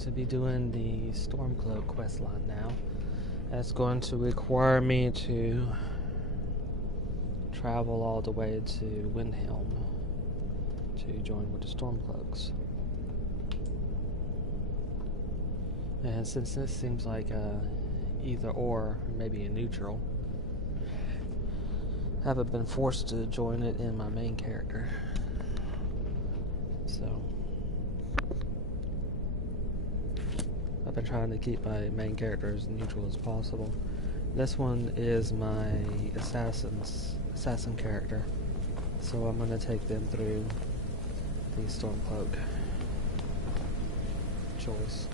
to be doing the Stormcloak questline now. That's going to require me to travel all the way to Windhelm to join with the Stormcloaks. And since this seems like either or, maybe a neutral, I haven't been forced to join it in my main character. So I've been trying to keep my main character as neutral as possible. This one is my assassin character, so I'm going to take them through the Stormcloak choice.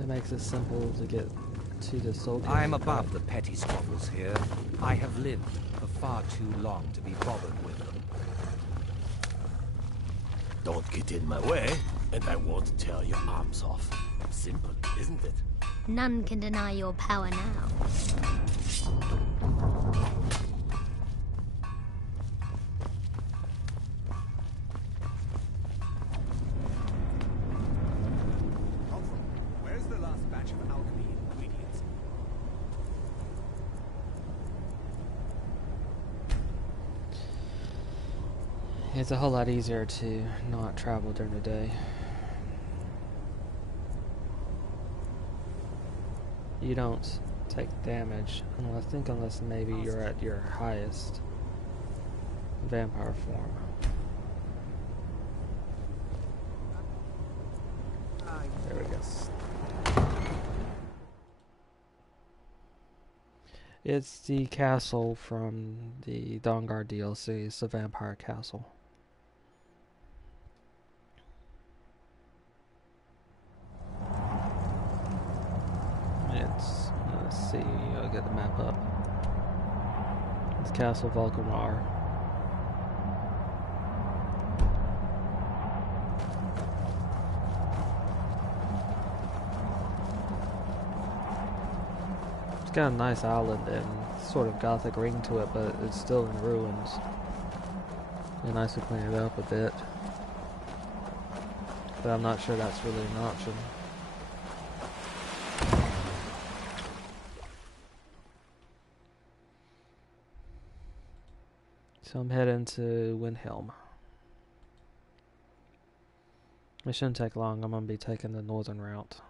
It makes it simple to get to the soldiers. I am above the petty squabbles here. I have lived for far too long to be bothered with them. Don't get in my way, and I won't tear your arms off. Simple, isn't it? None can deny your power now. Where's the last batch of alchemy ingredients? It's a whole lot easier to not travel during the day. You don't take damage, unless maybe you're at your highest vampire form. There we go. It's the castle from the Dunmer DLC. It's the vampire castle. Let's see, I'll get the map up. It's Castle Volcamar. got a nice island and sort of gothic ring to it, but it's still in ruins. Be nice to clean it up a bit. But I'm not sure that's really an option. So I'm heading to Windhelm. It shouldn't take long. I'm going to be taking the northern route.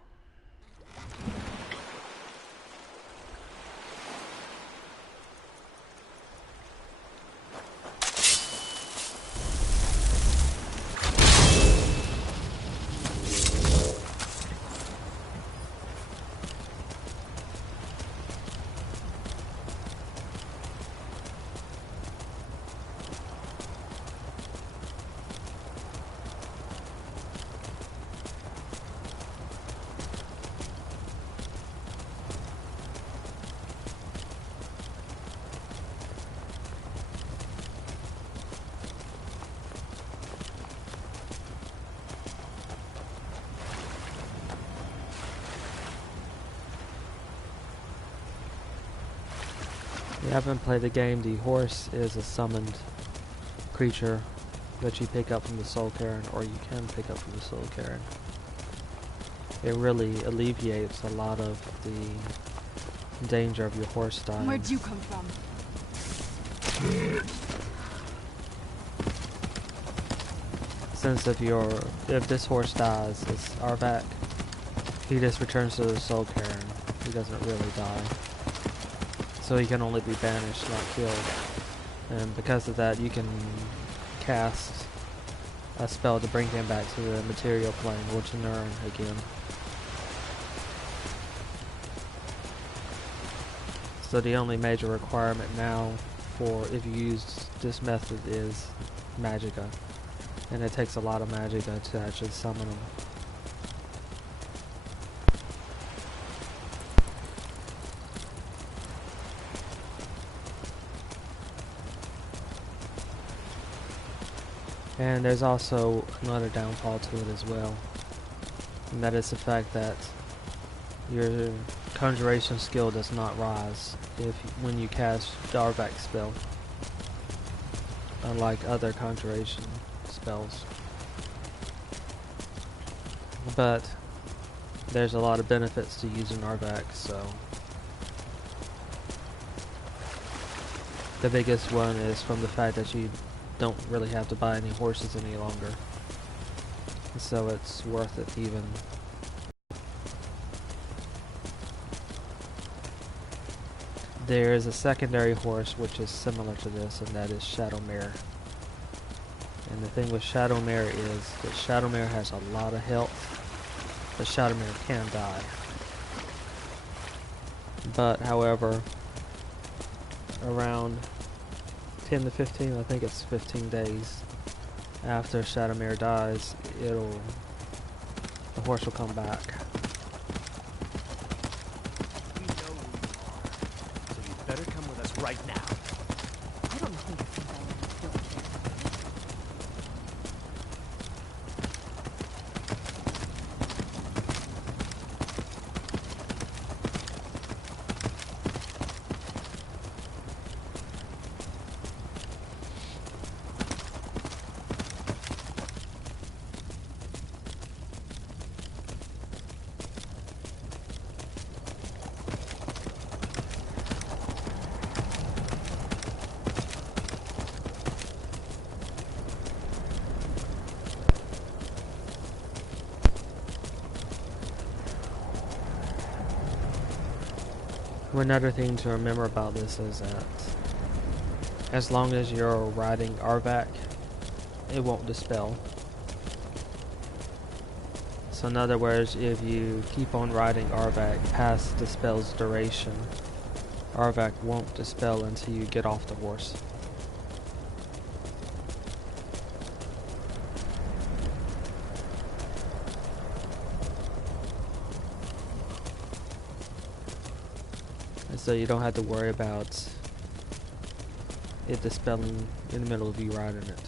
If you haven't played the game, the horse is a summoned creature that you pick up from the Soul Cairn, or you can pick up from the Soul Cairn. It really alleviates a lot of the danger of your horse dying. Where'd you come from? Since if this horse dies, it's Arvak. He just returns to the Soul Cairn. He doesn't really die. So he can only be banished, not killed. And because of that, you can cast a spell to bring him back to the material plane, or to Nurn again. So the only major requirement now for if you use this method is Magicka. And it takes a lot of Magicka to actually summon him. And there's also another downfall to it as well, and that is the fact that your conjuration skill does not rise when you cast the Arvak spell, unlike other conjuration spells. But there's a lot of benefits to using Arvak, so the biggest one is from the fact that you don't really have to buy any horses any longer, so it's worth it even. There is a secondary horse which is similar to this, and that is Shadowmere. And the thing with Shadowmere is that Shadowmere has a lot of health, but Shadowmere can die. But however, around 10 to 15, I think it's 15 days after Shadowmere dies, the horse will come back. We know who you are, so you better come with us right now. I don't think I think I ever feel care. Another thing to remember about this is that as long as you're riding Arvak, it won't dispel. So in other words, if you keep on riding Arvak past the spell's duration, Arvak won't dispel until you get off the horse. So you don't have to worry about it dispelling in the middle of you riding it.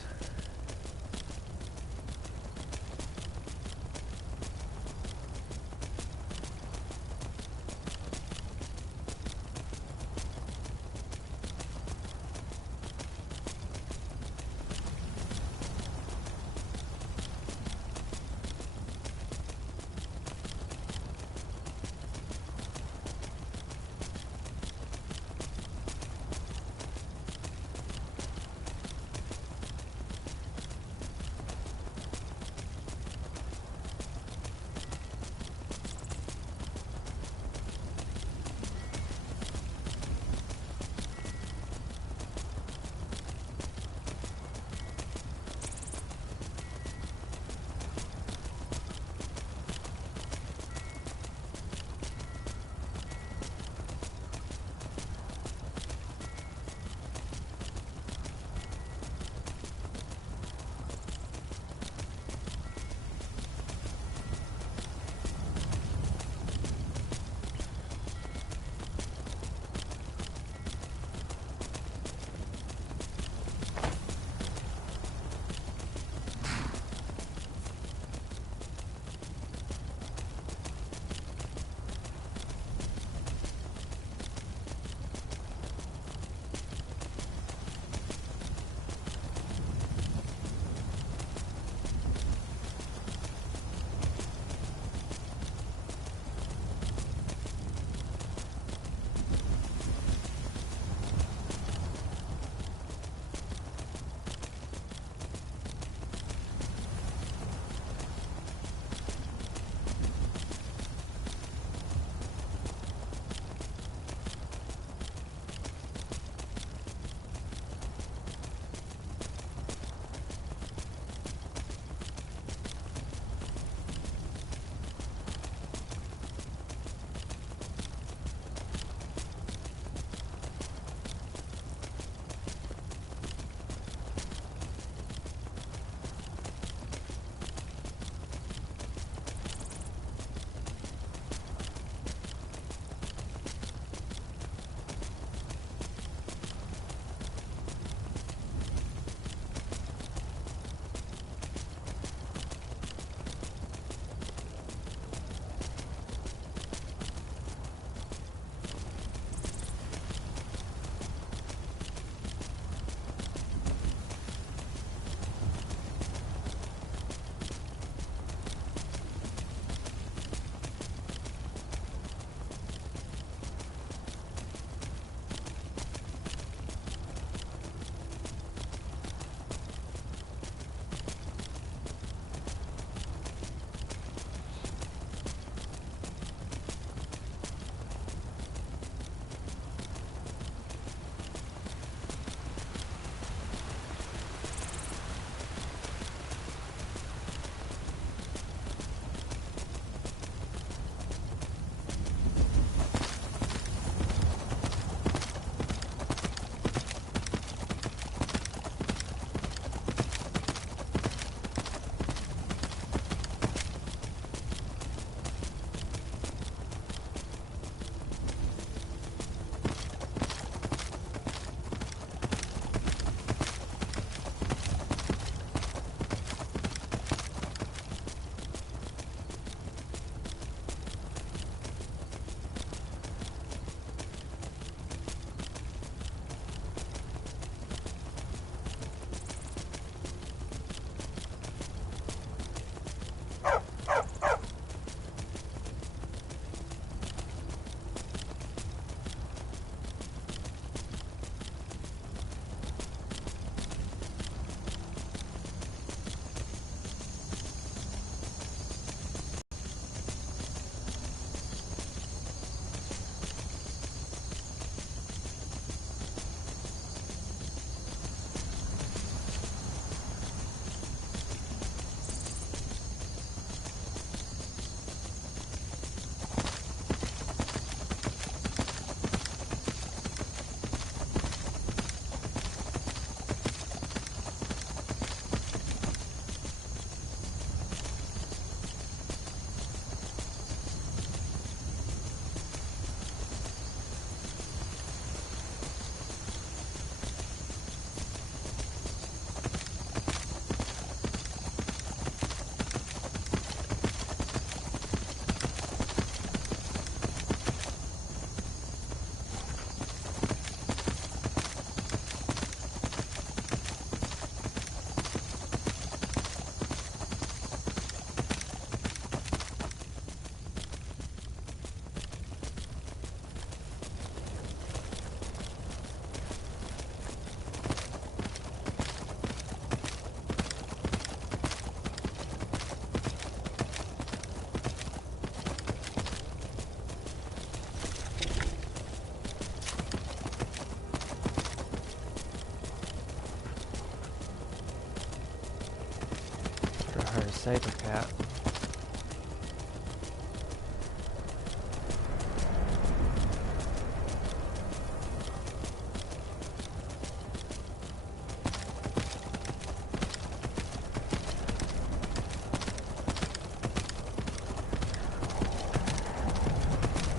saber cat.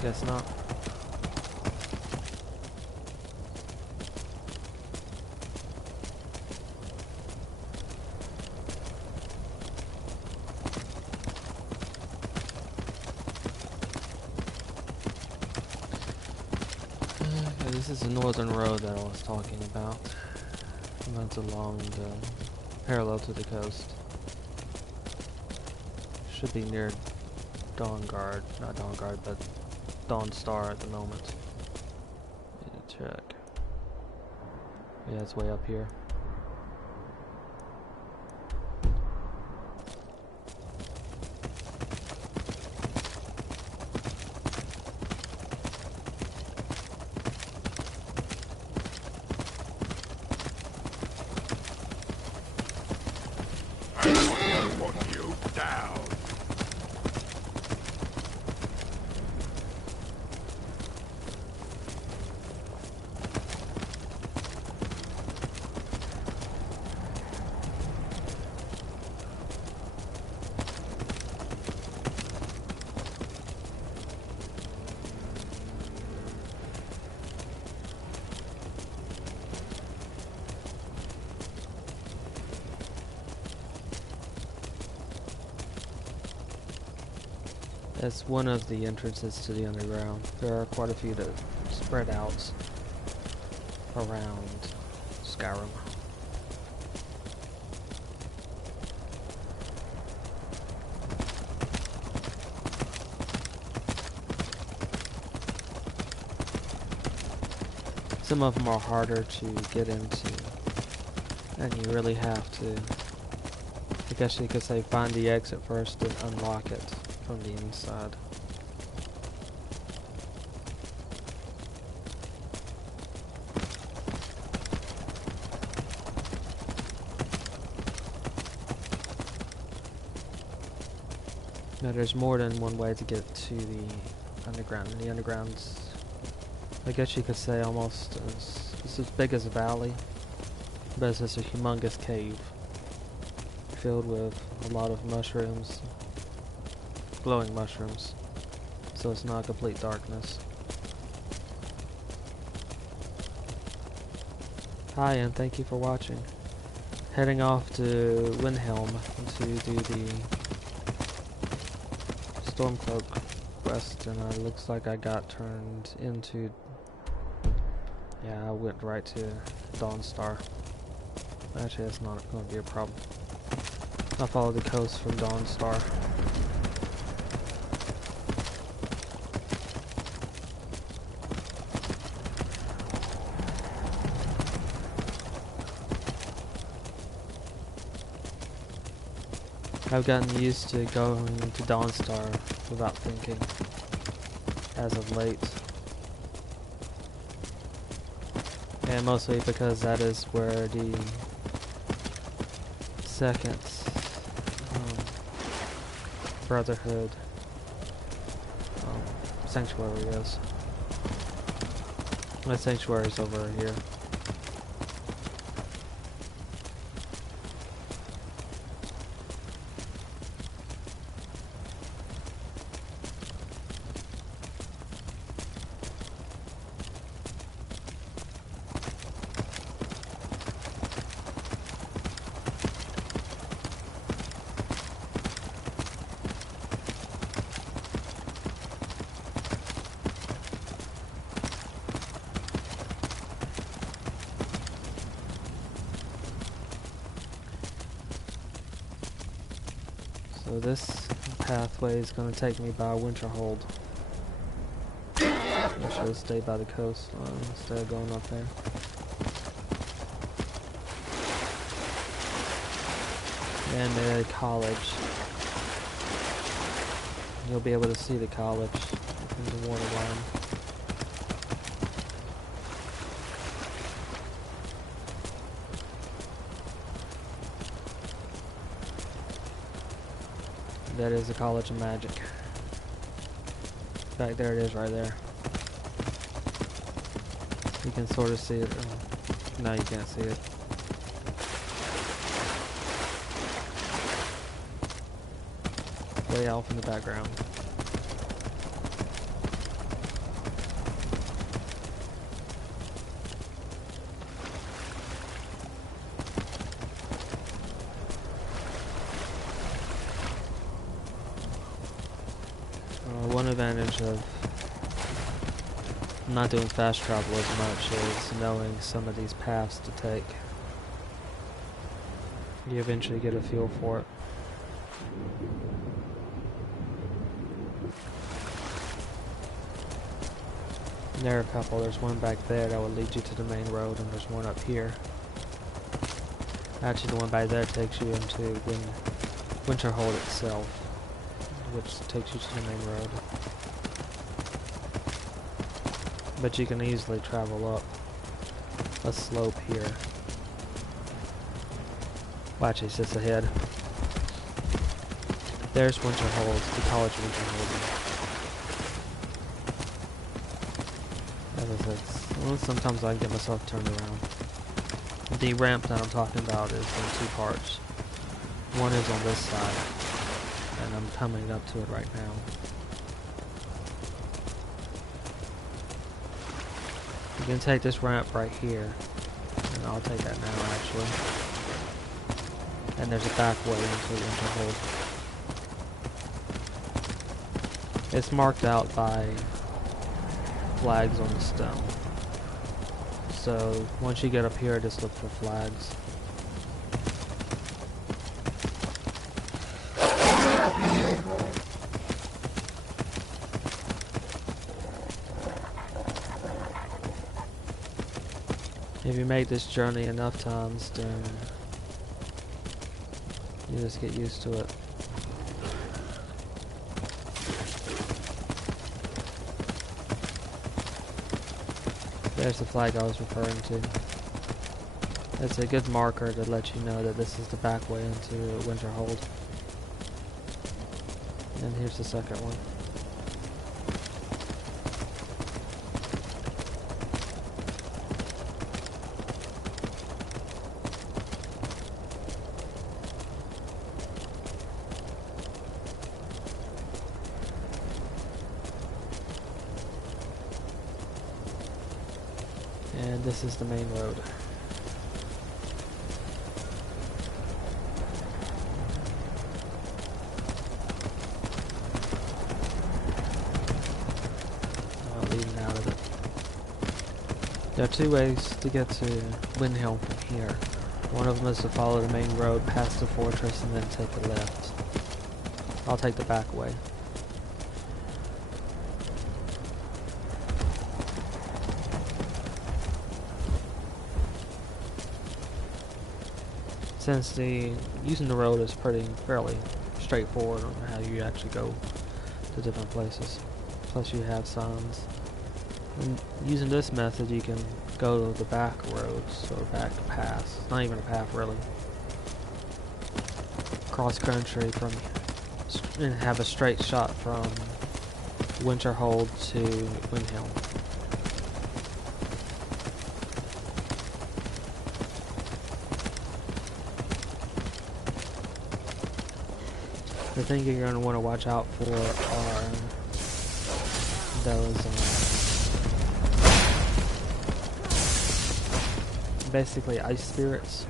Guess not. This is the northern road that I was talking about. It runs along the parallel to the coast. Should be near Dawnguard, not Dawnguard, but Dawnstar at the moment. Need to check. Yeah, it's way up here. That's one of the entrances to the underground. There are quite a few that spread out around Skyrim. Some of them are harder to get into, and you really have to, I guess you could say, find the exit first and unlock it from the inside. Now there's more than one way to get to the underground. And the underground's, I guess you could say, almost it's as big as a valley, but it's just a humongous cave filled with a lot of mushrooms, glowing mushrooms, so it's not complete darkness. Hi, and thank you for watching. Heading off to Windhelm to do the Stormcloak quest, and it looks like I got turned into, yeah, I went right to Dawnstar. Actually, that's not going to be a problem. I'll follow the coast from Dawnstar. I've gotten used to going to Dawnstar without thinking as of late. And mostly because that is where the second Brotherhood sanctuary is. My sanctuary's over here. So this pathway is going to take me by Winterhold. I should stay by the coastline instead of going up there. And the college. You'll be able to see the college in the water line. That is the College of Magic. In fact, there it is right there. You can sort of see it. Oh, no, you can't see it. Way off in the background. One advantage of not doing fast travel as much is knowing some of these paths to take. You eventually get a feel for it. There are a couple. There's one back there that will lead you to the main road, and there's one up here. Actually, the one back there takes you into Winterhold itself, which takes you to the main road. But you can easily travel up a slope here. Well, actually, it's just ahead. There's Winterhold, the College of Winterhold. Well, sometimes I can get myself turned around. The ramp that I'm talking about is in two parts. One is on this side, and I'm coming up to it right now. You can take this ramp right here, and I'll take that now actually. And there's a back way into Winterhold. It's marked out by flags on the stone. So once you get up here, just look for flags. If you make this journey enough times, then you just get used to it. There's the flag I was referring to. It's a good marker to let you know that this is the back way into Winterhold. And here's the second one. And this is the main road. Leading out of it. There are two ways to get to Windhelm from here. One of them is to follow the main road past the fortress and then take a left. I'll take the back way. Since using the road is fairly straightforward on how you actually go to different places. Plus you have signs. And using this method you can go to the back roads or back paths. It's not even a path really. Cross country and have a straight shot from Winterhold to Windhelm. The thing you're going to want to watch out for are those basically ice spirits,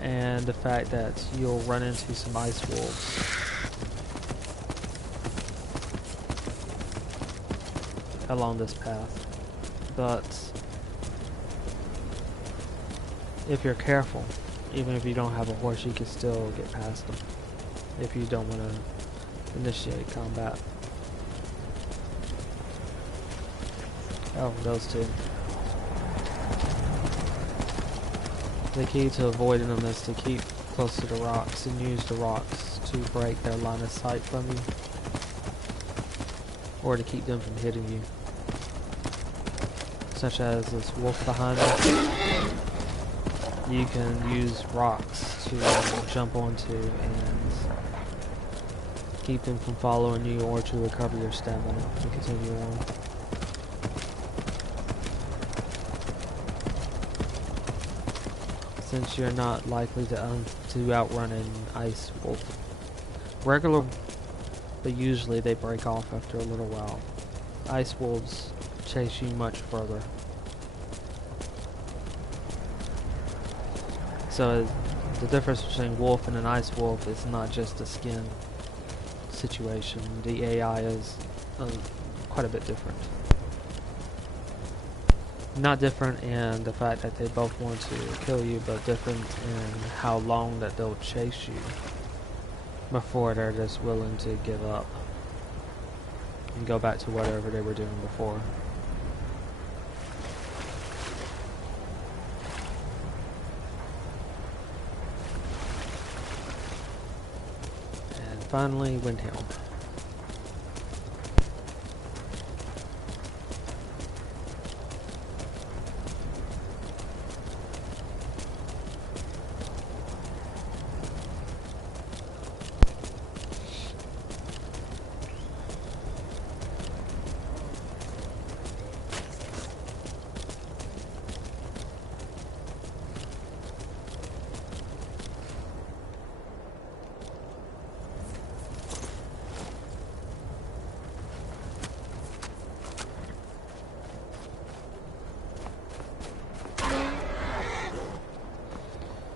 and the fact that you'll run into some ice wolves. Along this path, but if you're careful, even if you don't have a horse, you can still get past them. If you don't want to initiate combat. Oh, those two. The key to avoiding them is to keep close to the rocks and use the rocks to break their line of sight from you, or to keep them from hitting you. Such as this wolf behind you. You can use rocks to jump onto and keep them from following you or to recover your stamina and continue on. Since you're not likely to outrun an ice wolf. Regular, but usually they break off after a little while. Ice wolves chase you much further. So the difference between wolf and an ice wolf is not just a skin situation. The AI is quite a bit different. Not different in the fact that they both want to kill you, but different in how long that they'll chase you before they're just willing to give up and go back to whatever they were doing before. And finally, Windhelm.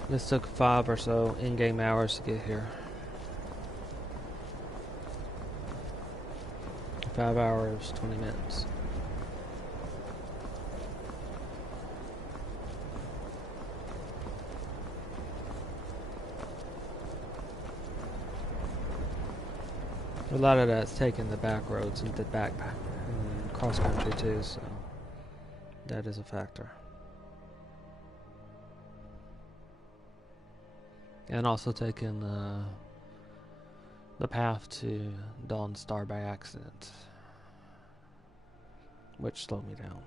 This took 5 or so in-game hours to get here. 5 hours, 20 minutes. A lot of that's taking the back roads and the back and cross country too, so that is a factor. And also taking the path to Dawn Star by accident, which slowed me down.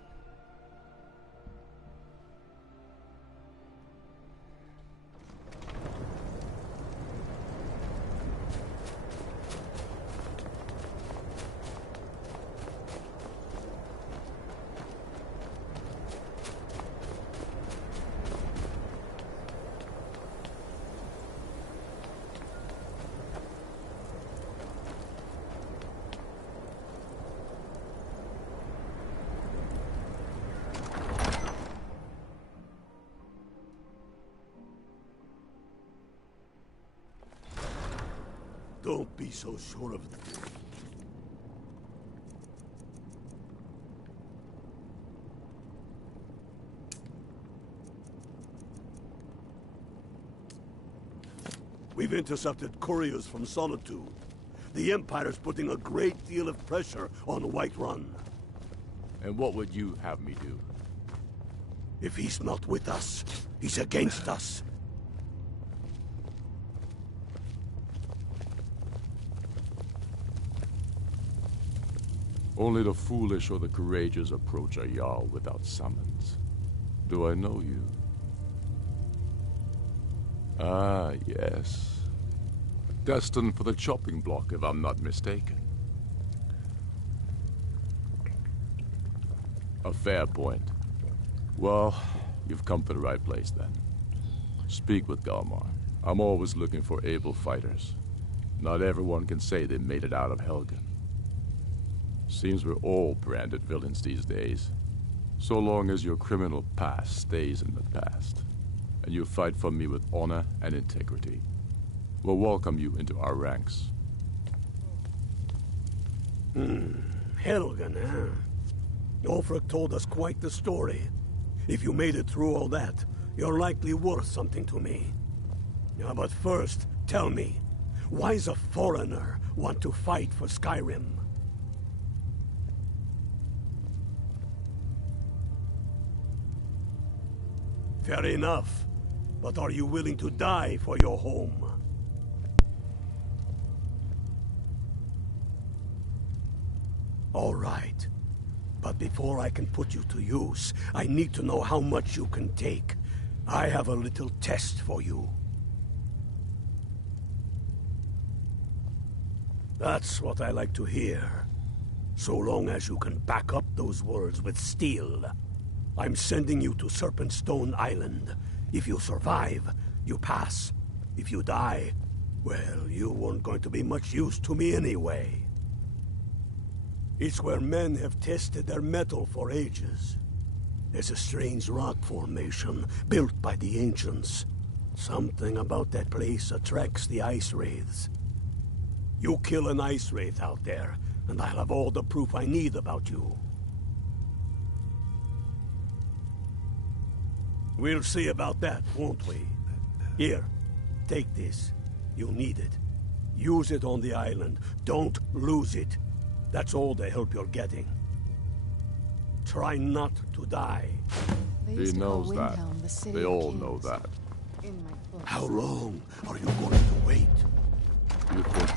Don't be so sure of it. We've intercepted couriers from Solitude. The Empire's putting a great deal of pressure on Whiterun. And what would you have me do? If he's not with us, he's against us. Only the foolish or the courageous approach a Jarl without summons. Do I know you? Ah, yes. Destined for the chopping block, if I'm not mistaken. A fair point. Well, you've come to the right place then. Speak with Galmar. I'm always looking for able fighters. Not everyone can say they made it out of Helgen. Seems we're all branded villains these days. So long as your criminal past stays in the past, and you fight for me with honor and integrity, we'll welcome you into our ranks. Helgen, huh? Ulfric told us quite the story. If you made it through all that, you're likely worth something to me. Now, but first, tell me, why does a foreigner want to fight for Skyrim? Fair enough, but are you willing to die for your home? All right, but before I can put you to use, I need to know how much you can take. I have a little test for you. That's what I like to hear. So long as you can back up those words with steel. I'm sending you to Serpentstone Island. If you survive, you pass. If you die, well, you weren't going to be much use to me anyway. It's where men have tested their metal for ages. There's a strange rock formation built by the ancients. Something about that place attracts the ice wraiths. You kill an ice wraith out there, and I'll have all the proof I need about you. We'll see about that, won't we? Here, take this. You'll need it. Use it on the island. Don't lose it. That's all the help you're getting. Try not to die. They He used to call knows that. Windhelm the City They of all Kings. know that. In my books. How long are you going to wait? You think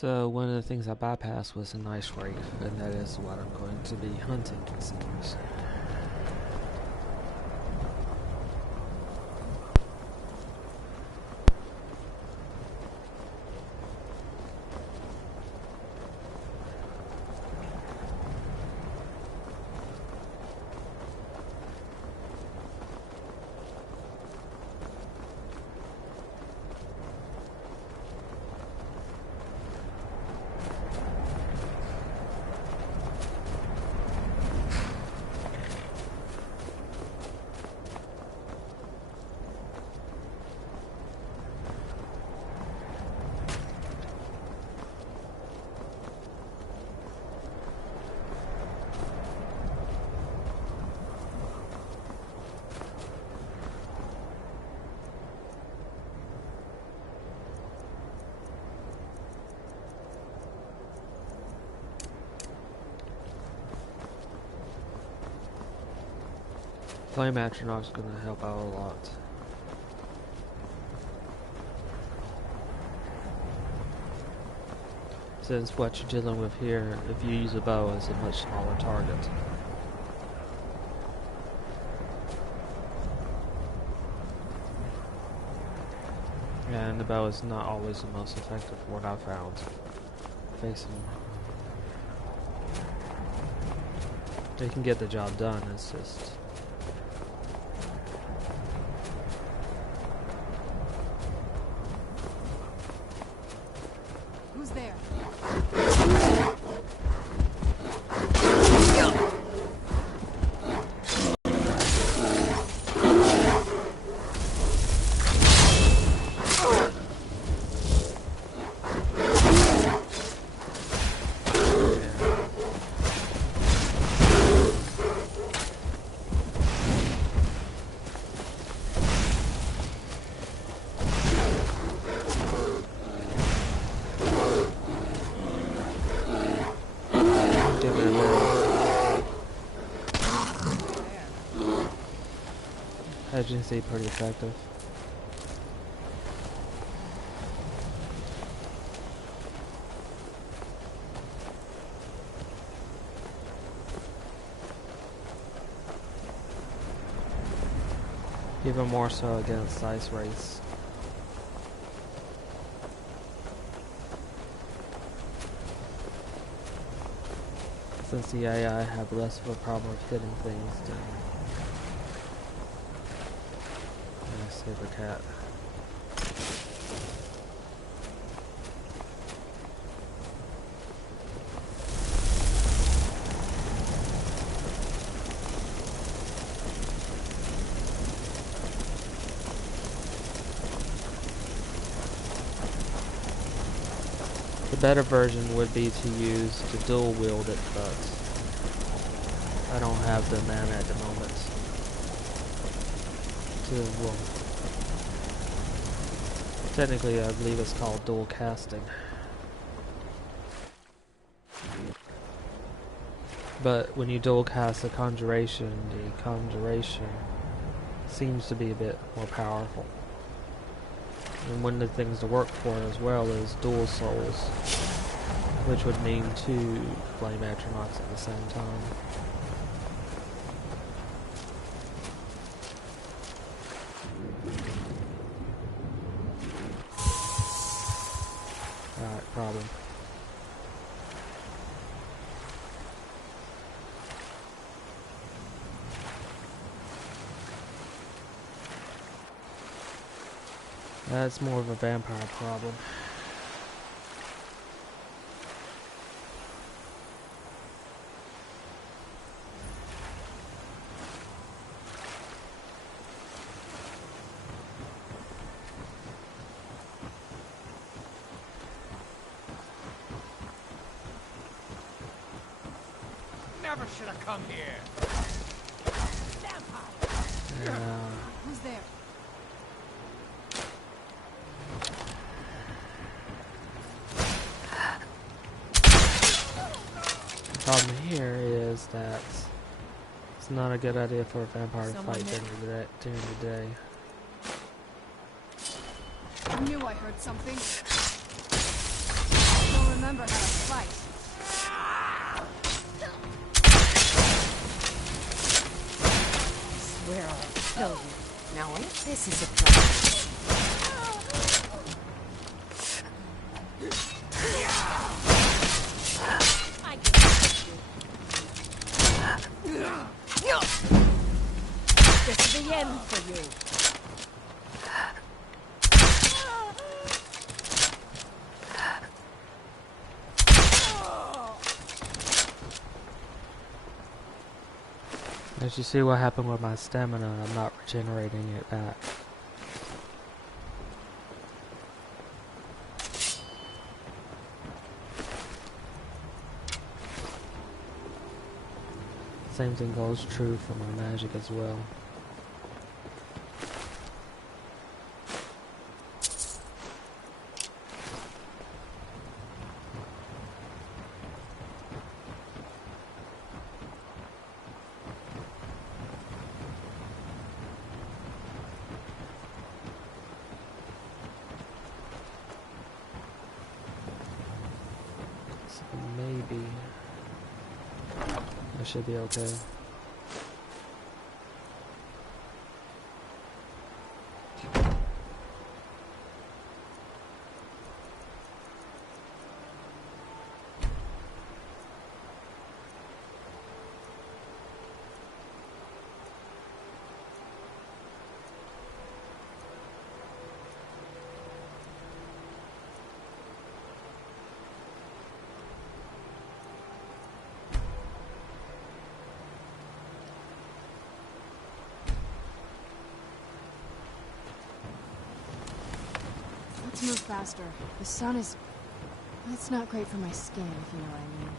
So one of the things I bypassed was an ice wraith, and that is what I'm going to be hunting, it seems. Flame Atronach's gonna help out a lot. Since what you're dealing with here, if you use a bow, is a much smaller target. And the bow is not always the most effective for what I've found. Facing. They can get the job done, it's just... Who's there? Agency pretty effective. Even more so against ice wraiths. Since the AI have less of a problem of hitting things than Saber cat. better version would be to use to dual wield it, but I don't have the mana at the moment to, well, technically I believe it's called dual casting. But when you dual cast the conjuration seems to be a bit more powerful. And one of the things to work for as well is dual souls, which would mean 2 flame astronauts at the same time. Alright, problem. That's more of a vampire problem. Never should have come here. Yeah. Who's there? The problem here is that it's not a good idea for a vampire to Someone fight hit. during the day. I knew I heard something. I don't remember how to fight. I swear I'll kill you. Now ain't this a surprise? I can catch you. This is the end for you. As you see what happened with my stamina, I'm not regenerating it back. Same thing goes true for my magic as well. So maybe I should be okay. Let's move faster. The sun is... It's not great for my skin, if you know what I mean.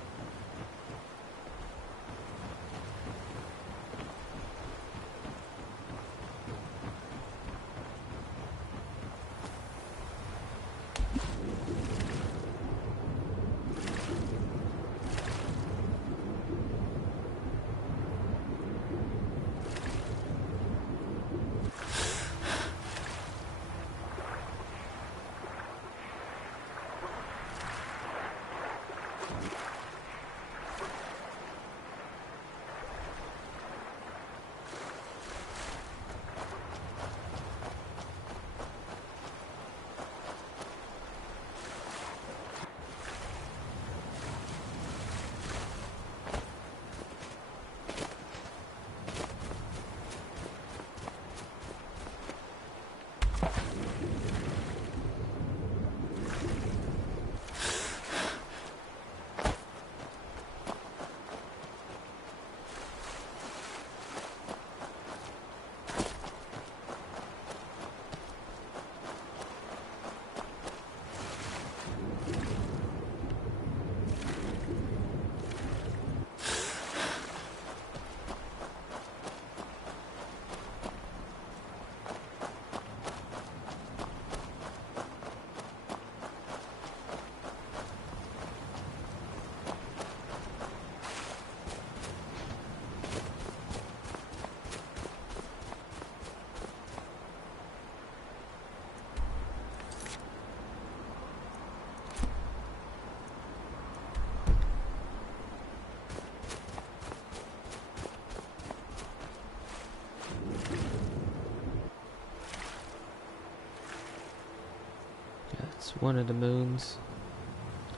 one of the moons.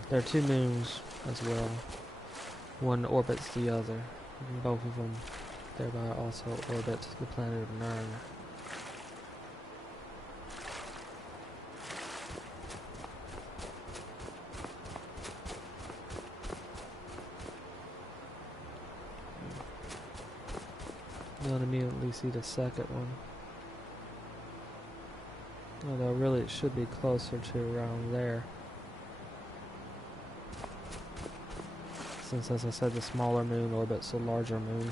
There are 2 moons as well. One orbits the other. And both of them thereby also orbit the planet of Nern. You'll immediately see the second one. Although really it should be closer to around there. Since, as I said, the smaller moon orbits the larger moon.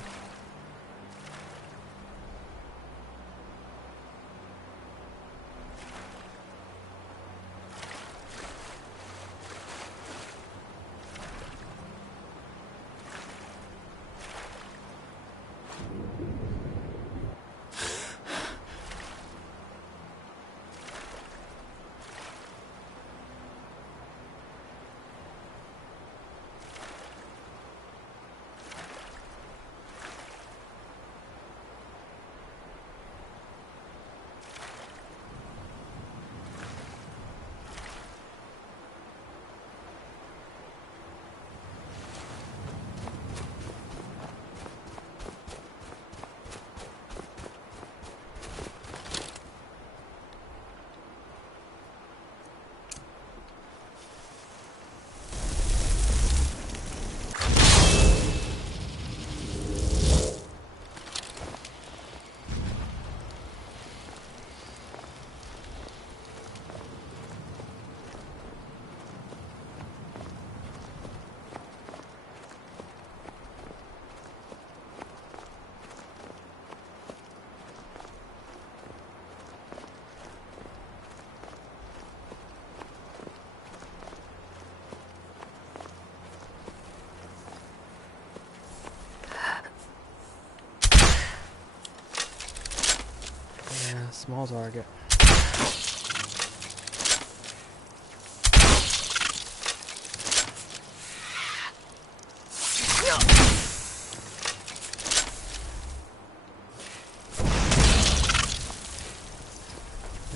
Small target.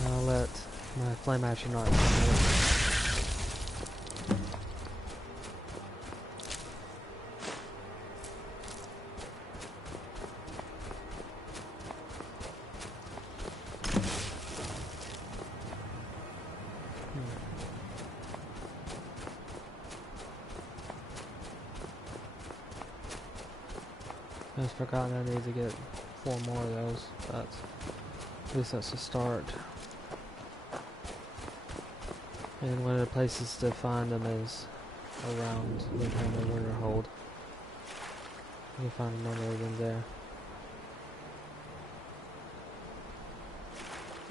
I'll let my flame action not. I've forgotten I need to get 4 more of those, but at least that's a start. And one of the places to find them is around Windhelm and Winterhold. You can find a number of them there.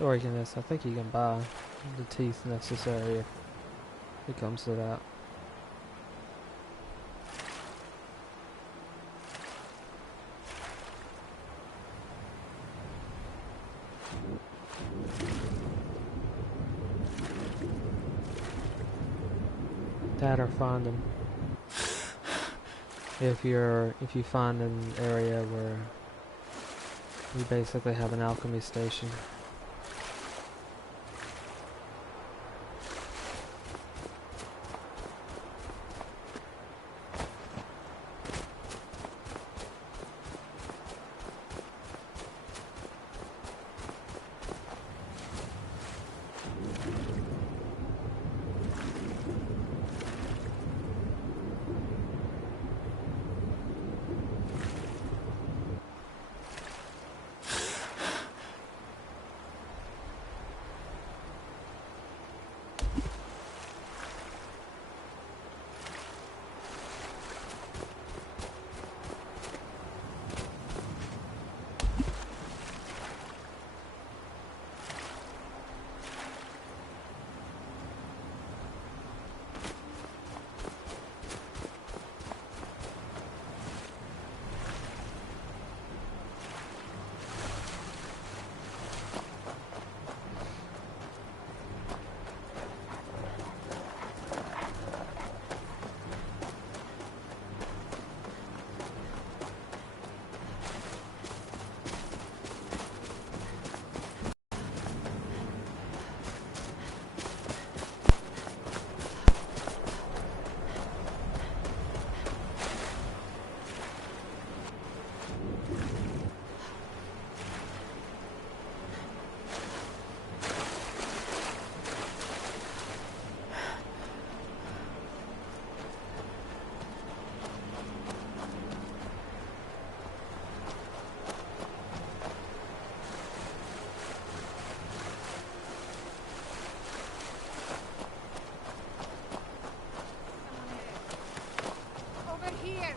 Or you can just, I think you can buy the teeth necessary if it comes to that. That or find them. If you find an area where you basically have an alchemy station. Over here!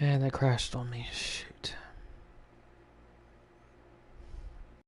And they crashed on me. Shoot.